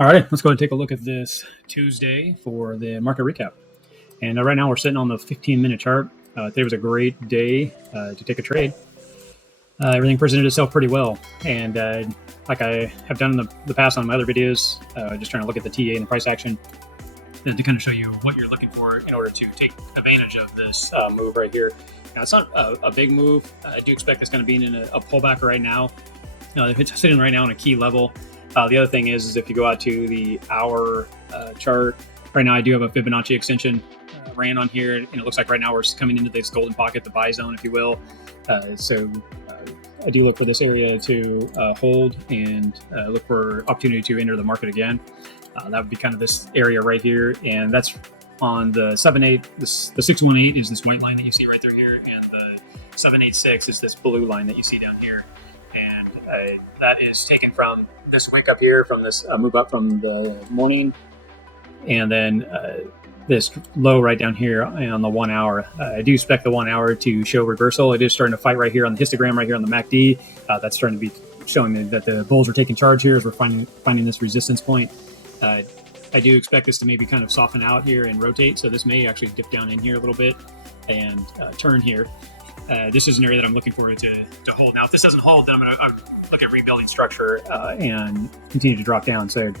All right, let's go ahead and take a look at this Tuesday for the market recap. And right now we're sitting on the 15-minute chart. Today was a great day to take a trade. Everything presented itself pretty well. And like I have done in the past on my other videos, just trying to look at the TA and the price action to kind of show you what you're looking for in order to take advantage of this move right here. Now, it's not a big move. I do expect it's going to be in a pullback right now. It's sitting right now on a key level. The other thing is if you go out to the hour chart, right now I do have a Fibonacci extension ran on here, and it looks like right now we're coming into this golden pocket, the buy zone, if you will. So I do look for this area to hold and look for opportunity to enter the market again. That would be kind of this area right here, and that's on the 7-8. The 618 is this white line that you see right through here, and the 786 is this blue line that you see down here. And that is taken from this wick up here, from this move up from the morning, and then this low right down here on the 1 hour. I do expect the 1 hour to show reversal. It is starting to fight right here on the histogram, right here on the MACD. That's starting to be showing me that the bulls are taking charge here as we're finding this resistance point. I do expect this to maybe kind of soften out here and rotate. So this may actually dip down in here a little bit and turn here. This is an area that I'm looking forward to hold. Now, if this doesn't hold, then I'm going to look at rebuilding structure and continue to drop down. So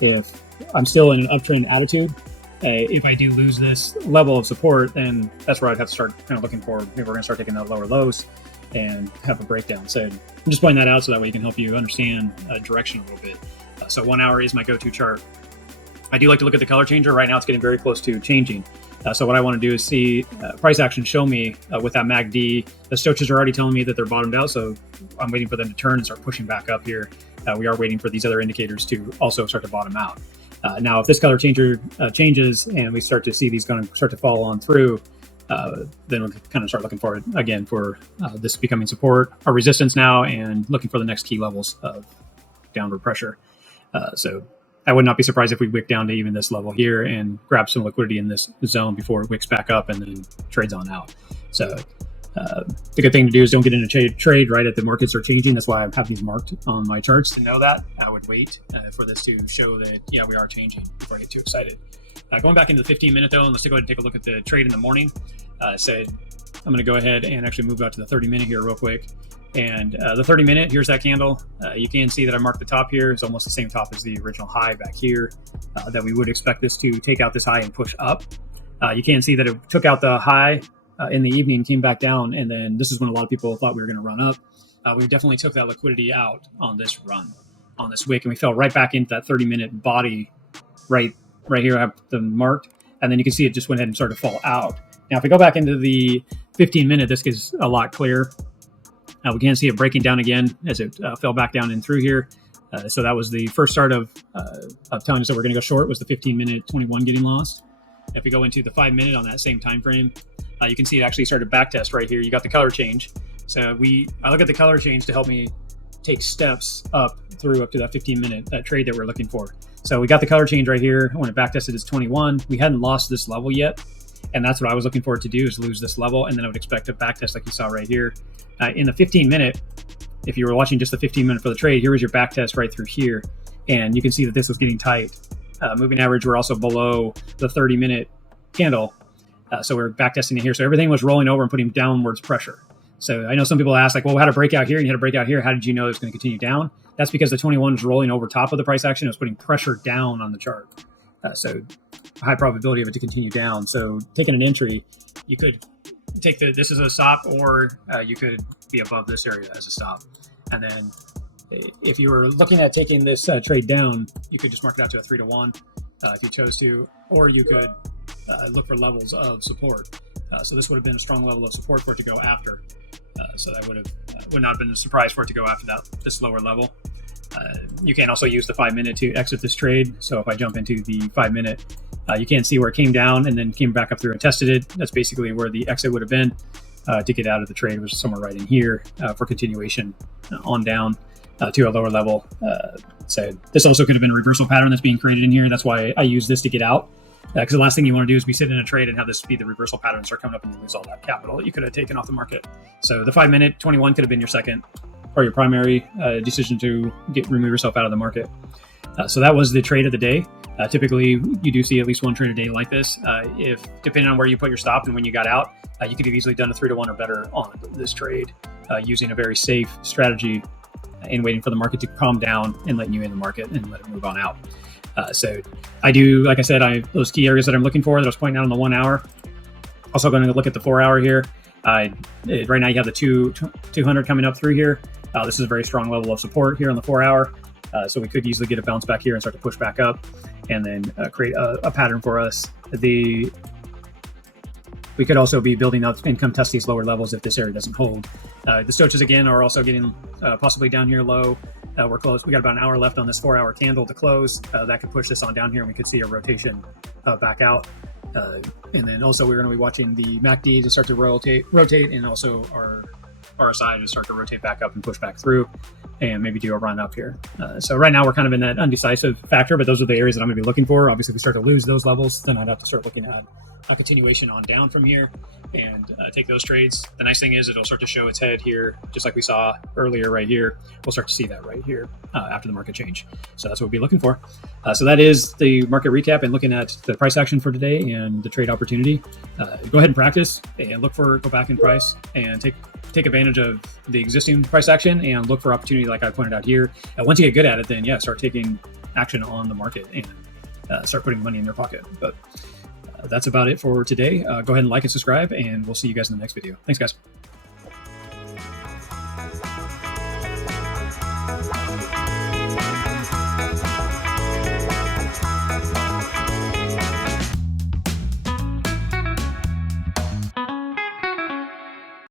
if I'm still in an uptrend attitude, if I do lose this level of support, then that's where I'd have to start kind of looking for, maybe we're going to start taking the lower lows and have a breakdown. So I'm just pointing that out so that way you can help you understand direction a little bit. So 1 hour is my go-to chart. I do like to look at the color changer. Right now it's getting very close to changing. So what I want to do is see price action show me with that MACD. The stochastics are already telling me that they're bottomed out, so I'm waiting for them to turn and start pushing back up here. We are waiting for these other indicators to also start to bottom out. Now, if this color changer changes and we start to see these going to start to fall on through, then we'll kind of start looking for it again for this becoming support or resistance now, and looking for the next key levels of downward pressure. So I would not be surprised if we wick down to even this level here and grab some liquidity in this zone before it wicks back up and then trades on out. So the good thing to do is don't get into trade right at the markets are changing. That's why I have these marked on my charts to know that. I would wait for this to show that, yeah, we are changing before I get too excited. Going back into the 15-minute though, and let's go ahead and take a look at the trade in the morning. I'm going to go ahead and actually move out to the 30-minute here real quick. And the 30-minute, here's that candle. You can see that I marked the top here. It's almost the same top as the original high back here, that we would expect this to take out this high and push up. You can see that it took out the high in the evening, came back down, and then this is when a lot of people thought we were going to run up. We definitely took that liquidity out on this run, on this wick, and we fell right back into that 30-minute body right here. I have them marked, and then you can see it just went ahead and started to fall out. Now, if we go back into the 15-minute, this gets a lot clearer. We can see it breaking down again as it fell back down in through here. So that was the first start of telling us that we're going to go short, was the 15-minute 21 getting lost. If we go into the 5-minute on that same time frame, you can see it actually started backtest right here. You got the color change. So I look at the color change to help me take steps up to that 15-minute trade that we're looking for. So we got the color change right here. When it backtested as 21, we hadn't lost this level yet. And that's what I was looking for it to do, is lose this level. And then I would expect a backtest like you saw right here. In the 15-minute, if you were watching just the 15-minute for the trade, here was your backtest right through here. And you can see that this was getting tight. Moving average, we're also below the 30-minute candle. So we're backtesting it here. So everything was rolling over and putting downwards pressure. So I know some people ask, like, well, we had a breakout here and you had a breakout here. How did you know it was going to continue down? That's because the 21 was rolling over top of the price action. It was putting pressure down on the chart. So high probability of it to continue down. So taking an entry, you could take this as a stop, or you could be above this area as a stop. And then if you were looking at taking this trade down, you could just mark it out to a 3-to-1 if you chose to, or you could look for levels of support. So this would have been a strong level of support for it to go after. So that would not have been a surprise for it to go after this lower level. You can also use the 5-minute to exit this trade. So if I jump into the 5-minute, you can see where it came down and then came back up through and tested it. That's basically where the exit would have been to get out of the trade, which is somewhere right in here for continuation on down to a lower level. So this also could have been a reversal pattern that's being created in here. That's why I use this to get out. Because the last thing you want to do is be sitting in a trade and have this be the reversal pattern and start coming up and you lose all that capital that you could have taken off the market. So the 5-minute 21 could have been your second or your primary decision to remove yourself out of the market. So that was the trade of the day. Typically, you do see at least one trade a day like this. If depending on where you put your stop and when you got out, you could have easily done a 3-to-1 or better on this trade using a very safe strategy and waiting for the market to calm down and letting you in the market and let it move on out. So I do, like I said, those key areas that I'm looking for that I was pointing out on the 1 hour. Also going to look at the 4 hour here. Right now you have the 200 coming up through here. This is a very strong level of support here on the 4 hour. So we could easily get a bounce back here and start to push back up and then create a pattern for us. We could also be building up and come test these lower levels if this area doesn't hold. The stoches again are also getting possibly down here low. We're close. We got about an hour left on this 4 hour candle to close. That could push this on down here and we could see a rotation back out. And then also we're going to be watching the MACD to start to rotate and also our RSI to start to rotate back up and push back through and maybe do a run up here. So right now we're kind of in that undecisive factor, but those are the areas that I'm going to be looking for. Obviously, if we start to lose those levels, then I'd have to start looking at a continuation on down from here and take those trades. The nice thing is it'll start to show its head here, just like we saw earlier right here. We'll start to see that right here after the market change. So that's what we'll be looking for. So that is the market recap and looking at the price action for today and the trade opportunity. Go ahead and practice and go back in price and take advantage of the existing price action and look for opportunity like I pointed out here. Once you get good at it, then yeah, start taking action on the market and start putting money in your pocket. But that's about it for today. Go ahead and like and subscribe, and we'll see you guys in the next video. Thanks, guys.